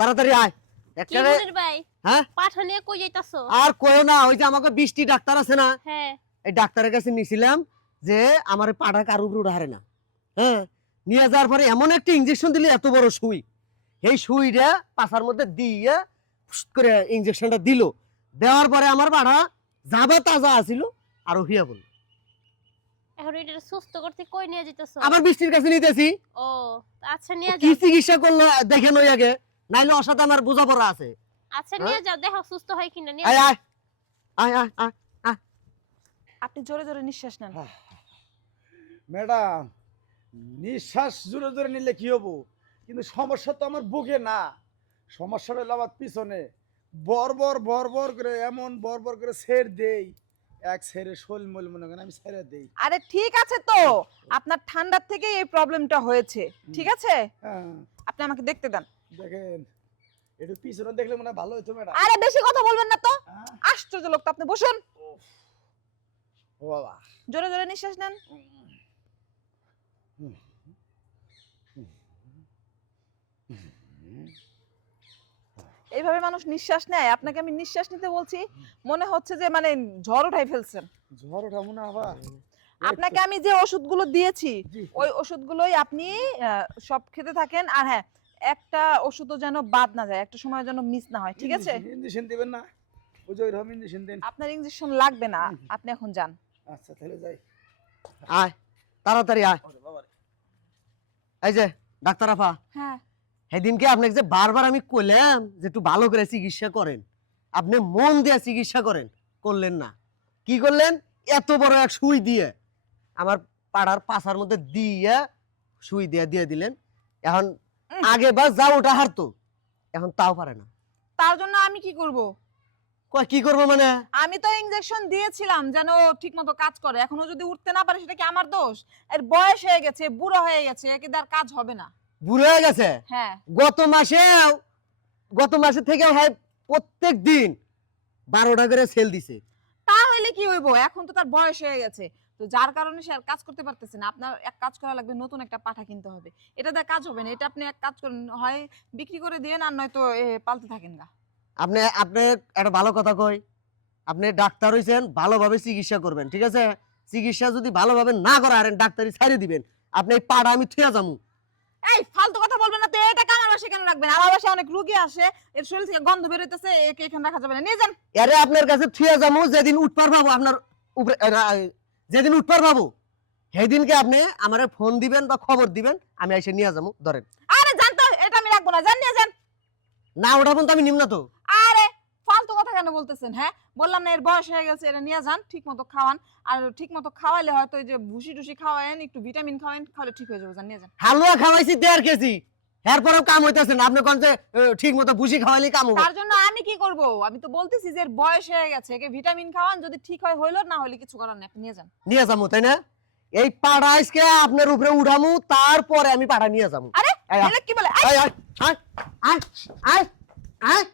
তাড়াতাড়ি আয়। ভাই হ্যাঁ? পাঠা নিয়ে কই যাইতাছো? আর কয়ও না ওই যে আমাকে বৃষ্টি ডাক্তার আছে না হ্যাঁ। এই ডাক্তারের কাছে নিয়েছিলাম যে আমার পাটা কারুর উপরে হারে না। হ্যাঁ? নিয়ে যাওয়ার পরে এমন একটা ইঞ্জেকশন দিলে এত বড় সুই। এই সুইটা পাশার মধ্যে দিয়ে করে ইঞ্জেকশনটা দিল। দেওয়ার পরে আমার পাড়া যাবা তাজা আছিল আর হিয়া বলল। এখন এটা সুস্থ করতে কই নিয়ে যাইতাছো? আবার বৃষ্টির কাছে নিতেছি। ও আচ্ছা নিয়ে কি চিকিৎসা করল দেখেন ওই আগে। নাইলে ওর সাথে আমার বোঝাপড়া আছে। আচ্ছা নিয়ে যাও দেখো সুস্থ হয় কিনা নিয়ে আয়। আয় আয় আয় আয় আপনি জোরে জোরে নিঃশ্বাস নেন। ম্যাডাম নিঃশ্বাস জোরে জোরে নিলে কি হব? কিন্তু সমস্যা তো আমার বুকে না। সমস্যাটা হলো আমার পিছনে। বরবর বরবর করে এমন বরবর করে ছেড় দেই। এক ছেড়ে শোল মল মনে করেন আমি ছেড়ে দেই। আরে ঠিক আছে তো। আপনার ঠান্ডার থেকে এই প্রবলেমটা হয়েছে। ঠিক আছে? হ্যাঁ। আপনি আমাকে দেখতে দেন। দেখেন একটু পিছনে দেখলে মনে ভালো হতো ম্যাডাম। আরে বেশি কথা বলবেন না তো। হ্যাঁ? আশ্চর্য লোক তো আপনি বসুন। ও বাবা। জোরে জোরে নিঃশ্বাস নেন। এইভাবে মানুষ নিঃশ্বাস নেয়। আপনাকে আমি নিঃশ্বাস নিতে বলছি মনে হচ্ছে যে মানে ঝড় উঠাই ফেলছেন। ঝড় ওঠাবো না আবার আপনাকে আমি যে ওষুধগুলো দিয়েছি। ওই ওষুধগুলোই আপনি সব খেতে থাকেন। আর হ্যাঁ একটা ওষুধও যেন বাদ না যায় একটা সময় যেন মিস না হয় ঠিক আছে? ইঞ্জেকশন দিবেন না। যে ওইরকম ইঞ্জেকশন দেন। আপনার ইঞ্জেকশন লাগবে না আপনি এখন যান। আচ্ছা তাহলে যাই। আয় তাড়াতাড়ি আয়। এই যে ডাক্তার আফা হ্যাঁ। সেদিনকে আপনাকে যে বারবার আমি কইলাম যে একটু ভালো করে চিকিৎসা করেন আপনি মন দিয়ে চিকিৎসা করেন করলেন না। কি করলেন? এত বড় এক সুই দিয়ে আমার পাড়ার পাশার মধ্যে দিয়ে সুই দিয়ে দিয়ে দিলেন। এখন। আগে বা যা ওটা হারতো এখন তাও পারে না। তার জন্য আমি কি করব? কয় কি করব মানে? আমি তো ইনজেকশন দিয়েছিলাম যেন ঠিকমতো কাজ করে। এখনও যদি উঠতে না পারে সেটা কি আমার দোষ? এর বয়স হয়ে গেছে বুড়ো হয়ে গেছে একে আর কাজ হবে না। বুড়ো হয়ে গেছে? হ্যাঁ। গত মাসেও গত মাসে থেকে হয় প্রত্যেক দিন বারোটা করে সেল দিছে। তাহলে কি হইব? এখন তো তার বয়স হয়ে গেছে। তো যার কারণে সে আর কাজ করতে পারতেছে না। আপনার এক কাজ করা লাগবে নতুন একটা পাঠা কিনতে হবে। এটা দিয়ে কাজ হবে না। এটা আপনি এক কাজ করেন হয় বিক্রি করে দিয়ে আর নয়তো এ, পালতে থাকেন গা। আপনি আপনি একটা ভালো কথা কই। আপনি ডাক্তার হইছেন ভালোভাবে চিকিৎসা করবেন ঠিক আছে? চিকিৎসা যদি ভালোভাবে না করা হারেন ডাক্তারি ছাড়িয়ে দিবেন। আপনি এই পাড়া আমি থুয়া যামু। এই ফালতু কথা বলবেন না তো এটাকে আমার বাসায় কেন রাখবেন? আমার বাসায় অনেক রুগী আসে এর শরীর থেকে গন্ধ বেরোইতেছে একে এখানে রাখা যাবে না। নিয়ে যান। এরে আপনার কাছে থুয়া যামু যেদিন উঠপার পাবো আপনার উপরে এ, না, এ, যেদিন উঠপার পাবো সেদিনকে আপনি আমারে ফোন দিবেন বা খবর দিবেন আমি এসে নিয়ে যাব ধরেন। আরে জানতো এটা আমি রাখব না জান নিয়ে যান। না ওঠাবেন তো আমি নিম না তো। আরে ফালতু কথা কেন বলতেছেন হ্যাঁ? বললাম না এর বয়স হয়ে গেছে এটা নিয়ে যান ঠিক মতো খাওয়ান। আর ঠিক মতো খাওয়াইলে হয়তো ওই যে ভুসি টুসি খাওয়ায়েন একটু ভিটামিন খাওয়ান খাওয়ালে ঠিক হয়ে যাবে যান নিয়ে যান। হালুয়া খাওয়াইছি দেড় কেজি। এরপরেও কাম হইতেছে না। আপনি কোন যে ঠিক মতো বুঝি খাওয়ালি কাম হবে তার জন্য আমি কি করব? আমি তো বলতেছি যে বয়স হয়ে গেছে একে ভিটামিন খাওয়ান যদি ঠিক হয় হইল না হলে কিছু করার নাই নিয়ে যান। নিয়ে যাব তাই না? এই পাড়া আজকে আপনার উপরে উঠামু তারপরে আমি পাড়া নিয়ে যাব। আরে কি বলে? আয় আয় আয় আয় আয়।